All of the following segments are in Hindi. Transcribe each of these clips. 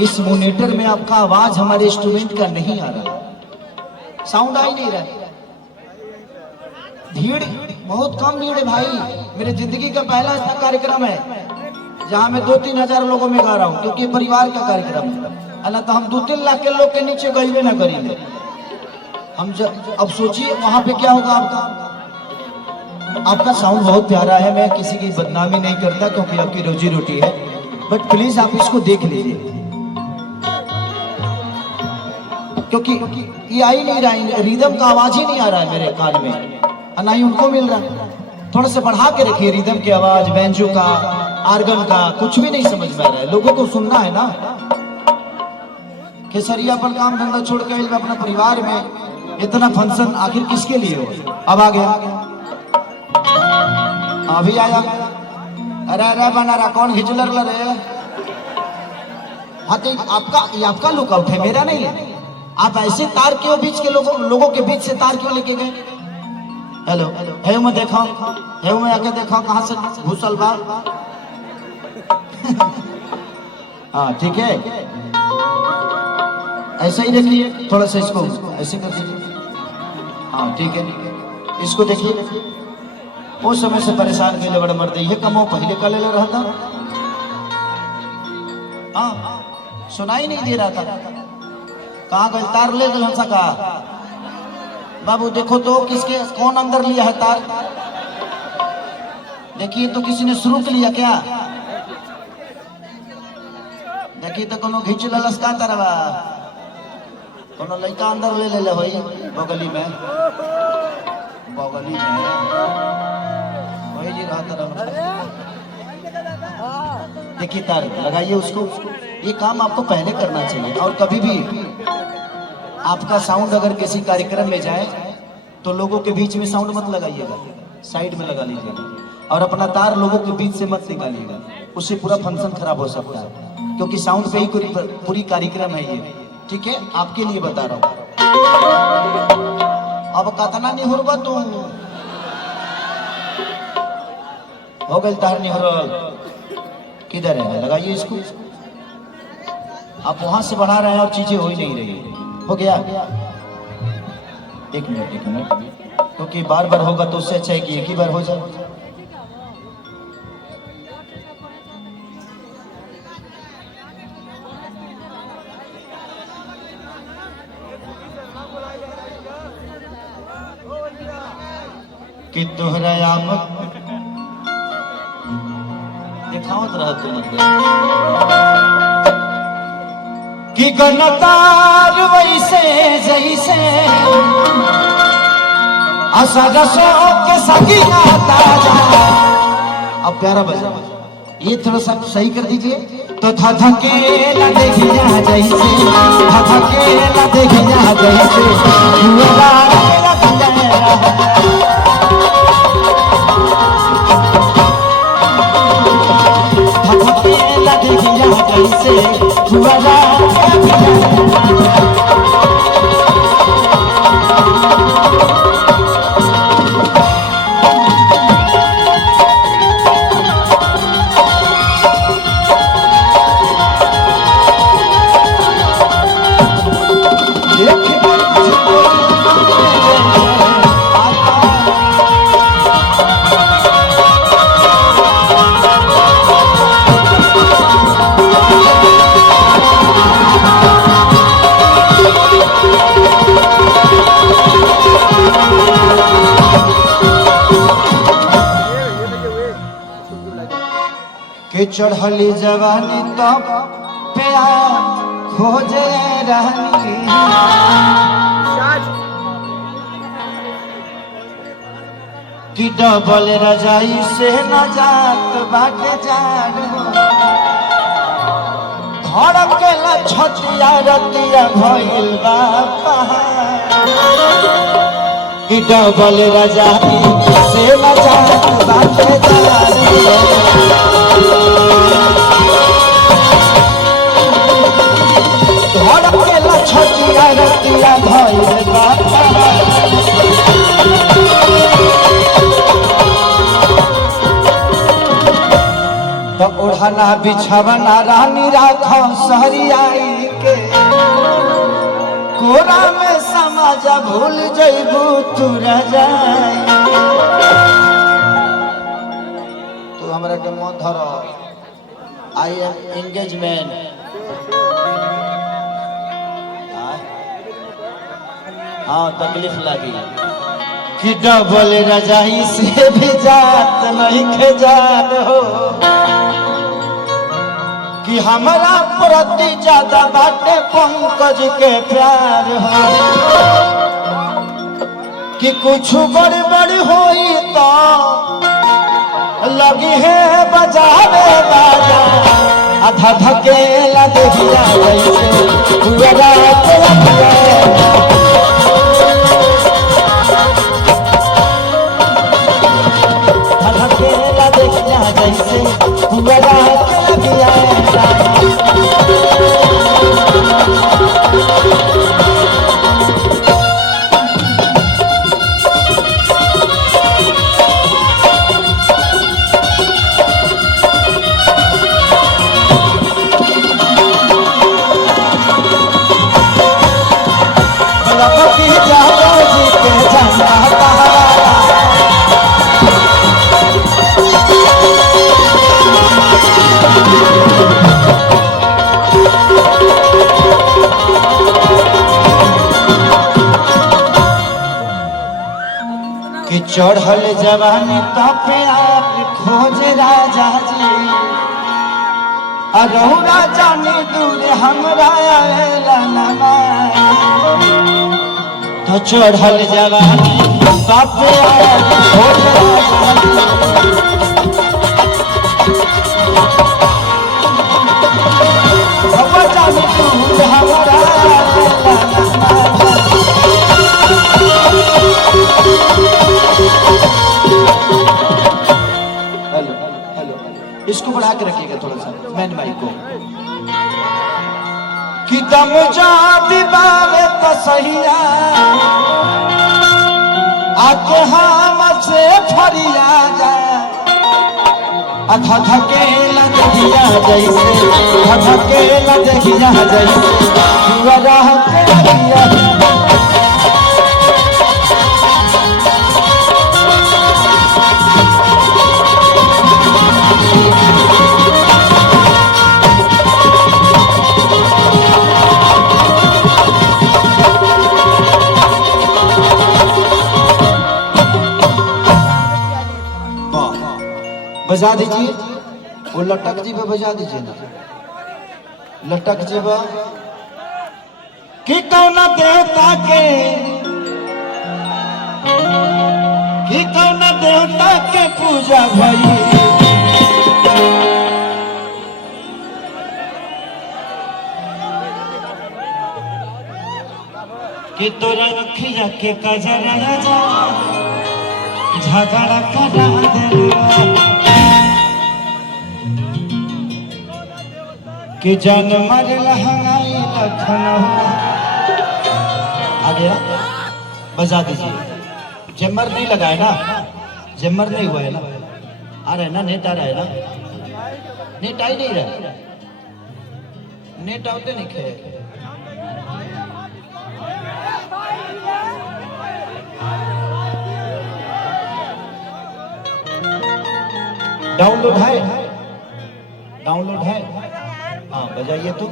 इस मॉनिटर में आपका आवाज हमारे इंस्ट्रूमेंट का नहीं आ रहा, साउंड आ ही नहीं रहा। भीड़ बहुत कम भीड़ है भाई। मेरी जिंदगी का पहला ऐसा कार्यक्रम है जहां मैं 2-3 हजार लोगों में गा रहा हूं, क्योंकि परिवार का कार्यक्रम है। अल्लाह तो हम 2-3 लाख के लोग के नीचे गईबे ना करेंगे हम। अब सोचिए वहां पे क्या होगा आपका। आपका साउंड बहुत प्यारा है, मैं किसी की बदनामी नहीं करता क्योंकि आपकी रोजी रोटी है, बट प्लीज आप इसको देख लीजिए, क्योंकि ये आ ही नहीं रहा, रिदम का आवाज ही नहीं आ रहा है मेरे कान में, ना ही उनको मिल रहा। थोड़ा सा बढ़ा के रखिए रिदम की आवाज, बैंजो का, आर्गन का, कुछ भी नहीं समझ में आ रहा है। लोगों को सुनना है ना। केसरिया पर काम धंधा छोड़ के अपना परिवार में इतना फंक्शन आखिर किसके लिए हो। अब आ गया, अभी आया। अरे अरे बना रहा, कौन हिचलर रहे। हाँ तो आपका लुकआउट है, मेरा नहीं है। आप ऐसे तार क्यों बीच के लोगों के बीच से तार क्यों लेके गए। हेलो है मैं देखा, है मैं आके देखा कहां से घुसल बा। हाँ ठीक है, ऐसा ही देखिए, थोड़ा सा इसको ऐसे कर दीजिए। हाँ ठीक है, इसको देखिए। उस समय से परेशान के लिए बड़ा मर्द है कमो पहले का ले रहा था। हाँ सुनाई नहीं दे रहा था, कहाँ गए तार ले गए सका। बाबू देखो तो किसके कौन अंदर लिया है तार, देखिए तो किसी ने शुरू कर लिया क्या। देखिए तो कोनो घिंच ललस का तरवा, कोनो लड़का अंदर ले ले भाई बगली में वही जी रहा तरह। देखिए तार लगाइए उसको। ये काम आपको पहले करना चाहिए। और कभी भी आपका साउंड अगर किसी कार्यक्रम में जाए तो लोगों के बीच में साउंड मत लगाइएगा, साइड में लगा लीजिएगा। और अपना तार लोगों के बीच से मत निकालिएगा, उससे पूरा फंक्शन खराब हो सकता है, क्योंकि साउंड पे ही पूरी कार्यक्रम है ये। ठीक है, आपके लिए बता रहा हूँ। अब कतना नहीं होगा तो हो गई तार नहीं हो। किधर है, लगाइए इसको। आप वहां से बढ़ा रहे हैं और चीजें हो ही नहीं रही। हो गया, एक मिनट, क्योंकि बार बार होगा तो उससे अच्छा है कि एक ही बार हो जाए। कि तोहरा आमद दिखावत रहा तुम कि गनतार वैसे जैसे असरसों के सगिया ताजा। अब प्यारा बजा, ये थोड़ा सा सही कर दीजिए। तो धधके न देखिया जैसे, धधके न देखिया जैसे युवा रख जाएगा। धधके न देखिया जैसे युवा रख चढ़ली जवानी तो प्यार खोजे रहनी कि डबल रजाई से न जात बाटे जान धड़केला छतिया रतिया भइल बा कि डबल रजाई से न जात बाटे जान ओढ़ना बिछावना रानी राखो सहरियाई के कोरा में समाजा भूल जइबू तू रजाई तू हमरा के मन धरो आई एम एंगेजमेंट हाँ तकलीफ लगी कि डबल रजाई से भी जात नहीं खेजात हो कि हमारा प्रति ज्यादा बाटे पंकज के प्यार हो कि कुछ गड़बड़ हुई तो लगी है बजावे बाजा आधा धकेला देखिया जैसे पूरा रात लगिया जैसे पूरा रात लगिया चढ़ल जवानी तपे आप खोज राजा जी अरौरा जानी दूर हमरा तो चढ़ल जवानी तपे आप खोज राजा जी जानी दूर हमरा इसको बढ़ा के रखिएगा थोड़ा सा मैन माइक को कि दम जा दिबावे तो सहिया आके हम से फरिया जा अधा धकेला देखिया जैसे अधा धकेला देखिया जैसे पूरा रात लगिया बजा दीजिए वो लटक जी पे बजा दीजिए ना लटक जी कि कौन देवता के कि कौन देवता के पूजा भई कि तोरा अखिया के कजरा जा झगड़ा करा दे कि जन मर लहंगाई लखनऊ आ गया बजा दीजिए जेमर नहीं लगा है ना जेमर नहीं हुआ है ना आ रहा है ना नेट आ रहा है ना नेट आ ही नहीं रहा नेट आते नहीं खे डाउनलोड है हाँ बजाइए तो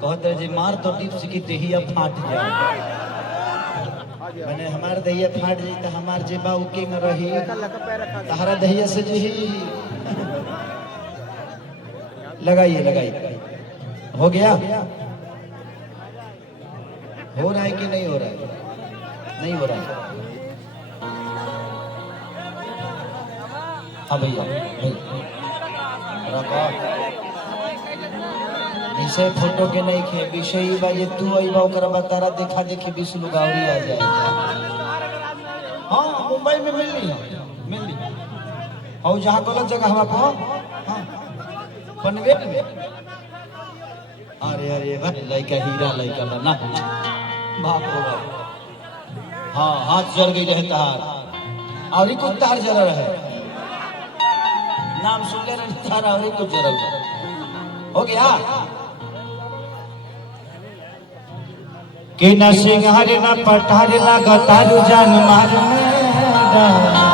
कहते जी मार तो टिप्स की दहिया फाट जाए मैंने हमारे दहिया फाट जाए तो हमार जेबा उकिंग रही तहरा दहिया से जी लगाइए हो गया हो रहा है कि नहीं हो रहा है नहीं हो रहा है हाँ भैया विषय फोटो के नहीं खे विषय बाजे तू अइबा ओकरा बतारा देखा देखी 20 लोग आवरी आ जाए हाँ मुंबई में मिल ली और जहाँ गलत जगह हवा को हाँ पनवेल में। अरे अरे भाई लड़का हीरा लड़का बना बाप रे बाप। हाँ हाथ जल गई रहता है और कुछ तार जल रहा है। नाम सुन ले रहे तार और कुछ जल हो गया कि न सिंहार न पठार न गतारू जान मार में